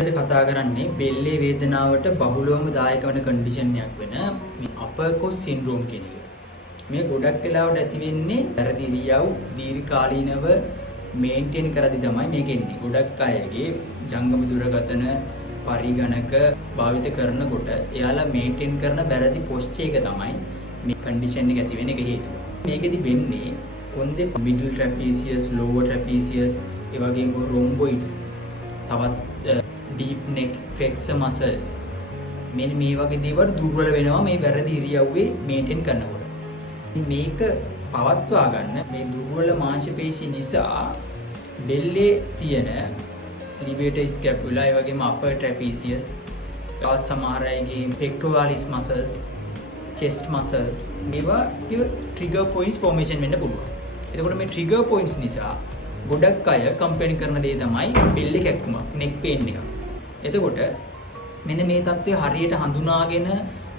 අද කතා කරන්නේ බෙල්ලේ වේදනාවට බහුලවම දායක වෙන කන්ඩිෂන් එකක් වෙන මේ අපර් කොස් සින්ඩ්‍රෝම් කියන එක. මේ ගොඩක් වෙලාවට ඇති වෙන්නේ වැරදි ඉරියව් දීර්ඝකාලීනව මේන්ටේන් කරද්දී තමයි මේක එන්නේ. ගොඩක් අයගේ ජංගම දුරකථන පරිගණක භාවිත කරනකොට එයාලා මේන්ටේන් කරන වැරදි පොස්චර් එක තමයි මේ කන්ඩිෂන් එක ඇති වෙන එක හේතුව. මේකෙදි වෙන්නේ කොන්දේ මිඩල් ට්‍රැපීසියස්, ලෝවර් ට්‍රැපීසියස්, ඒ වගේම රොම්බොයිඩ්ස්, තවත් deep neck flexor muscles මෙන්න මේ වගේ දේවල් දුර්වල වෙනවා මේ වැරදි ඉරියව්වේ මේන්ටේන් කරනකොට. මේක පවත්වා ගන්න මේ දුර්වල මාංශ පේශි නිසා බෙල්ලේ තියෙන levator scapula ඒ වගේම upper trapezius තවත් සමහර අයගේ pectoralis muscles, chest muscles මේවා trigger points formation වෙන්න පුළුවන්. එතකොට මේ trigger points නිසා ගොඩක් අය කම්ප්ලේන් කරන දේ තමයි බෙල්ල කැක්කුම, neck pain එක. එතකොට මෙන්න මේ தත්ත්වය හරියට හඳුනාගෙන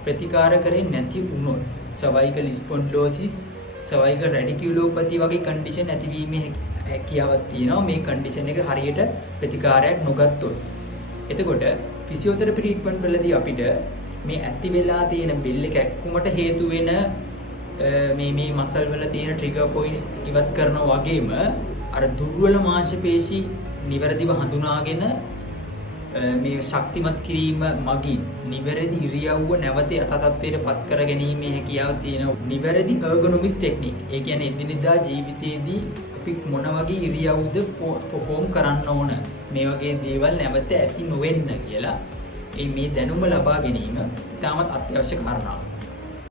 ප්‍රතිකාර කරේ නැති වුණොත් cervical spondylosis, cervical radiculopathy වගේ කන්ඩිෂන් ඇතිවීමේ හැකියාවක් තියෙනවා මේ කන්ඩිෂන් එක හරියට ප්‍රතිකාරයක් නොගත්තොත්. එතකොට ෆිසියෝതെරපි ට්‍රීට්මන්ට් වලදී අපිට මේ ඇති වෙලා තියෙන බෙල්ල කැක්කුමට හේතු වෙන මේ මසල් වල තියෙන ට්‍රිගර් පොයින්ට්ස් ඉවත් කරනවා වගේම අර දුර්වල මාංශ පේශි නිවැරදිව හඳුනාගෙන මේ ශක්තිමත් කිරීම මගින් නිවැරදි ඉරියව්ව නැවත යථාර්ථයට පත් කර ගැනීමේ හැකියාව තියෙන නිවැරදි ergonomics technique. ඒ කියන්නේ එදිනෙදා ජීවිතයේදී අපි මොන වගේ ඉරියව්ද perform කරන්න ඕන මේ වගේ දේවල් නැවත ඇති නොවෙන්න කියලා මේ දැනුම ලබා ගැනීම ඉතාමත් අත්‍යවශ්‍ය කාරණාවක්.